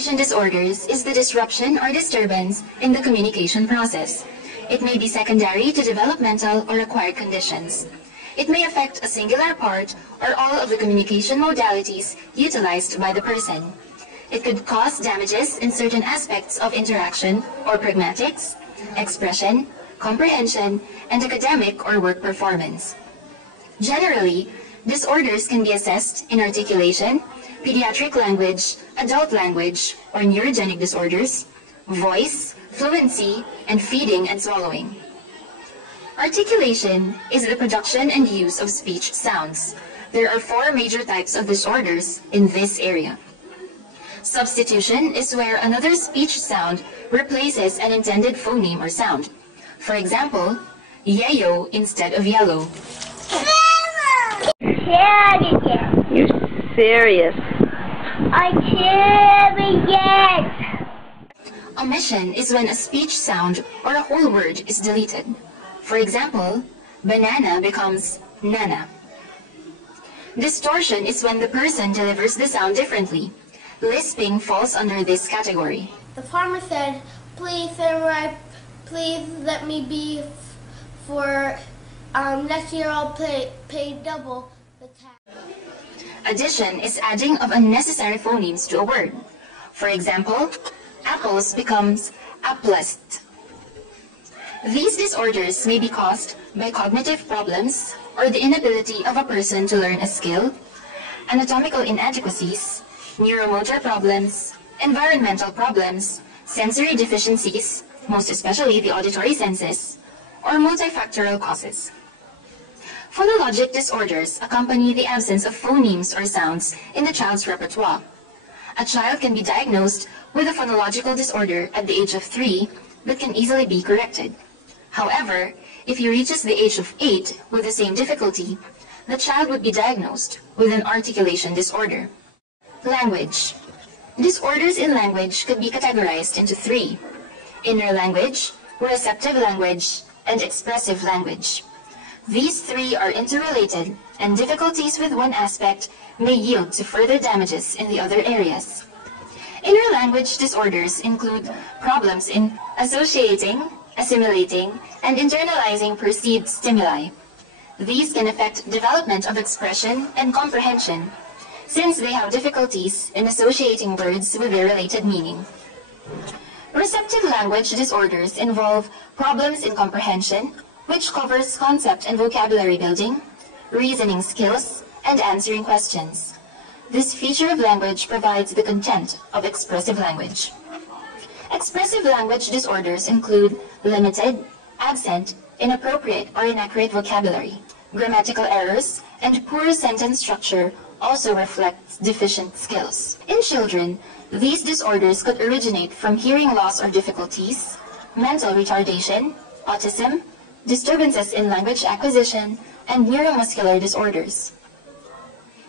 Communication disorders is the disruption or disturbance in the communication process. It may be secondary to developmental or acquired conditions. It may affect a singular part or all of the communication modalities utilized by the person. It could cause damages in certain aspects of interaction or pragmatics, expression, comprehension, and academic or work performance. Generally, disorders can be assessed in articulation, pediatric language, adult language, or neurogenic disorders, voice, fluency, and feeding and swallowing. Articulation is the production and use of speech sounds. There are 4 major types of disorders in this area. Substitution is where another speech sound replaces an intended phoneme or sound. For example, yayo instead of yellow. You're serious. I'm serious. Omission is when a speech sound or a whole word is deleted. For example, banana becomes nana. Distortion is when the person delivers the sound differently. Lisping falls under this category. The farmer said, please let me be for next year I'll pay double the tax. Addition is adding of unnecessary phonemes to a word. For example, apples becomes applest. These disorders may be caused by cognitive problems or the inability of a person to learn a skill, anatomical inadequacies, neuromotor problems, environmental problems, sensory deficiencies, most especially the auditory senses, or multifactorial causes. Phonologic disorders accompany the absence of phonemes or sounds in the child's repertoire. A child can be diagnosed with a phonological disorder at the age of 3, but can easily be corrected. However, if he reaches the age of 8 with the same difficulty, the child would be diagnosed with an articulation disorder. Language. Disorders in language could be categorized into 3: inner language, receptive language, and expressive language. These 3 are interrelated, and difficulties with one aspect may yield to further damages in the other areas. Inner language disorders include problems in associating, assimilating, and internalizing perceived stimuli. These can affect development of expression and comprehension, since they have difficulties in associating words with their related meaning. Receptive language disorders involve problems in comprehension, which covers concept and vocabulary building, reasoning skills, and answering questions. This feature of language provides the content of expressive language. Expressive language disorders include limited, absent, inappropriate, or inaccurate vocabulary. Grammatical errors and poor sentence structure also reflect deficient skills. In children, these disorders could originate from hearing loss or difficulties, mental retardation, autism, disturbances in language acquisition, and neuromuscular disorders.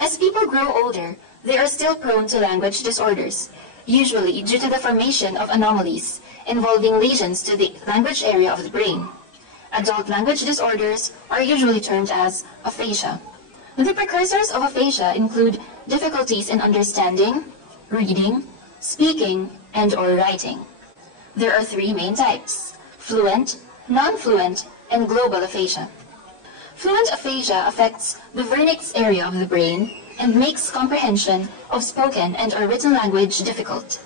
As people grow older, they are still prone to language disorders, usually due to the formation of anomalies involving lesions to the language area of the brain. Adult language disorders are usually termed as aphasia. The precursors of aphasia include difficulties in understanding, reading, speaking, and/or writing. There are 3 main types: fluent, non-fluent, and global aphasia. Fluent aphasia affects the vernix area of the brain and makes comprehension of spoken and/or written language difficult.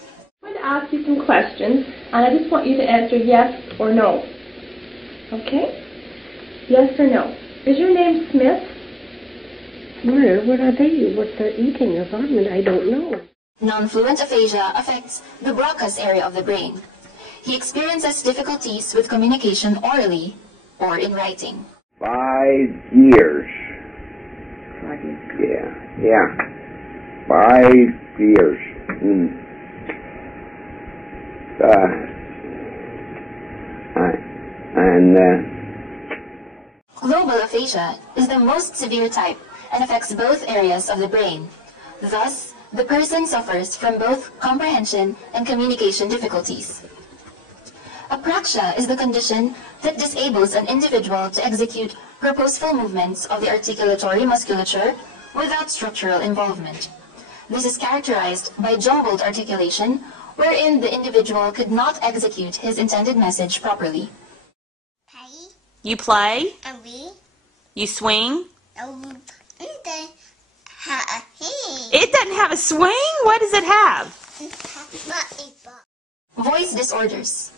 I'm going to ask you some questions, and I just want you to answer yes or no. Okay? Yes or no. Is your name Smith? Mother, what are they? What they're eating or vomit? I don't know. Non-fluent aphasia affects the Broca's area of the brain. He experiences difficulties with communication orally or in writing. 5 years. 5 years. Yeah. 5 years. Global aphasia is the most severe type and affects both areas of the brain. Thus, the person suffers from both comprehension and communication difficulties. Apraxia is the condition that disables an individual to execute purposeful movements of the articulatory musculature without structural involvement. This is characterized by jumbled articulation, wherein the individual could not execute his intended message properly. Play. You play. And we. You swing. It It doesn't have a swing? What does it have? Voice disorders.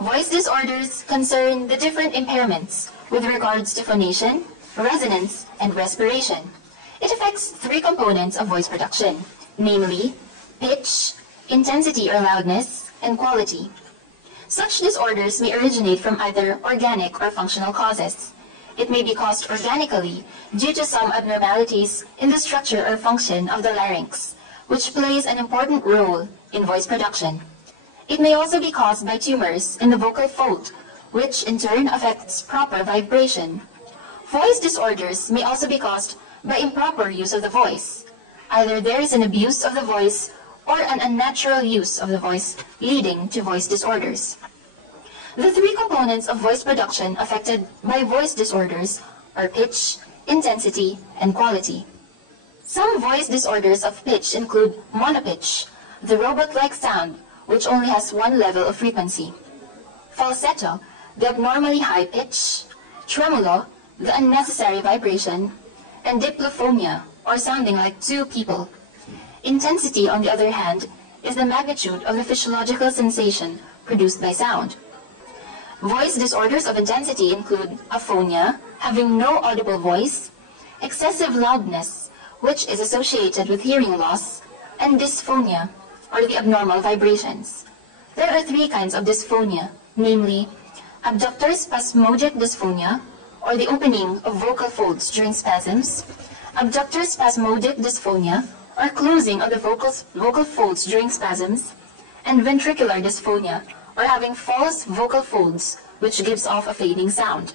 Voice disorders concern the different impairments with regards to phonation, resonance, and respiration. It affects three components of voice production, namely pitch, intensity or loudness, and quality. Such disorders may originate from either organic or functional causes. It may be caused organically due to some abnormalities in the structure or function of the larynx, which plays an important role in voice production. It may also be caused by tumors in the vocal fold, which in turn affects proper vibration. Voice disorders may also be caused by improper use of the voice. Either there is an abuse of the voice or an unnatural use of the voice, leading to voice disorders. The three components of voice production affected by voice disorders are pitch, intensity, and quality. Some voice disorders of pitch include monopitch, the robot-like sound which only has one level of frequency; falsetto, the abnormally high pitch; tremolo, the unnecessary vibration; and diplophonia, or sounding like two people. Intensity, on the other hand, is the magnitude of the physiological sensation produced by sound. Voice disorders of intensity include aphonia, having no audible voice; excessive loudness, which is associated with hearing loss; and dysphonia, or the abnormal vibrations. There are three kinds of dysphonia, namely abductor spasmodic dysphonia, or the opening of vocal folds during spasms; abductor spasmodic dysphonia, or closing of the vocal folds during spasms; and ventricular dysphonia, or having false vocal folds, which gives off a fading sound.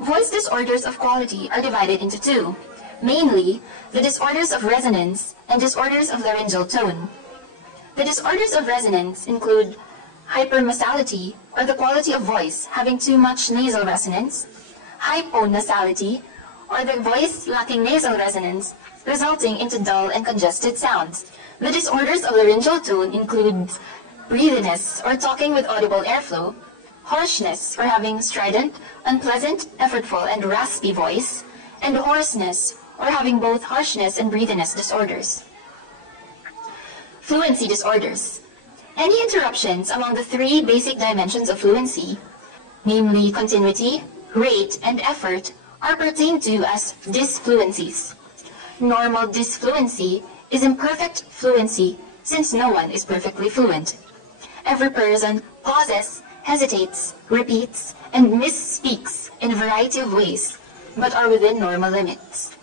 Voice disorders of quality are divided into two, mainly the disorders of resonance and disorders of laryngeal tone. The disorders of resonance include hypernasality, or the quality of voice having too much nasal resonance; hyponasality, or the voice lacking nasal resonance, resulting into dull and congested sounds. The disorders of laryngeal tone include breathiness, or talking with audible airflow; harshness, or having strident, unpleasant, effortful, and raspy voice; and hoarseness, or having both harshness and breathiness disorders. Fluency disorders. Any interruptions among the three basic dimensions of fluency, namely continuity, rate, and effort, are pertained to as disfluencies. Normal disfluency is imperfect fluency, since no one is perfectly fluent. Every person pauses, hesitates, repeats, and misspeaks in a variety of ways, but are within normal limits.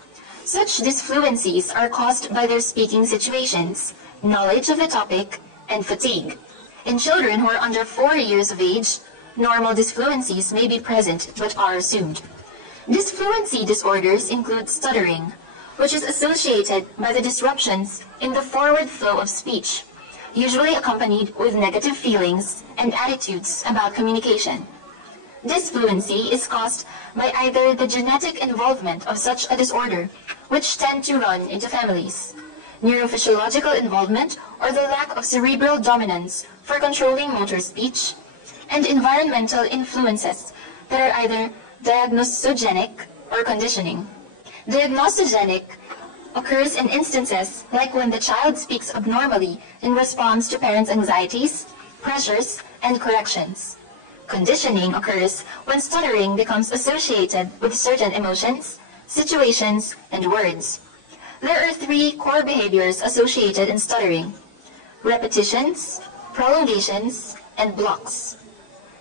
Such disfluencies are caused by their speaking situations, knowledge of the topic, and fatigue. In children who are under 4 years of age, normal disfluencies may be present but are assumed. Disfluency disorders include stuttering, which is associated by the disruptions in the forward flow of speech, usually accompanied with negative feelings and attitudes about communication. Disfluency is caused by either the genetic involvement of such a disorder, which tend to run into families, neurophysiological involvement, or the lack of cerebral dominance for controlling motor speech, and environmental influences that are either diagnosogenic or conditioning. Diagnosogenic occurs in instances like when the child speaks abnormally in response to parents' anxieties, pressures, and corrections. Conditioning occurs when stuttering becomes associated with certain emotions, situations, and words. There are three core behaviors associated in stuttering: repetitions, prolongations, and blocks.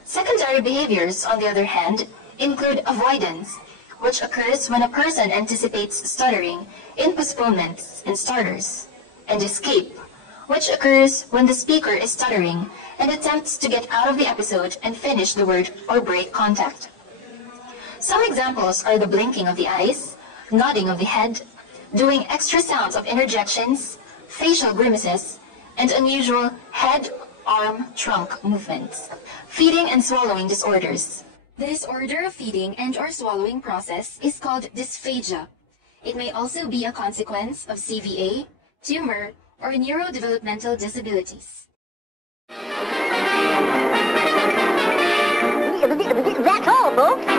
Secondary behaviors, on the other hand, include avoidance, which occurs when a person anticipates stuttering in postponements and starters, and escape, which occurs when the speaker is stuttering and attempts to get out of the episode and finish the word or break contact. Some examples are the blinking of the eyes, nodding of the head, doing extra sounds of interjections, facial grimaces, and unusual head, arm, trunk movements. Feeding and swallowing disorders. The disorder of feeding and/or swallowing process is called dysphagia. It may also be a consequence of CVA, tumor, or neurodevelopmental disabilities. That's all, folks.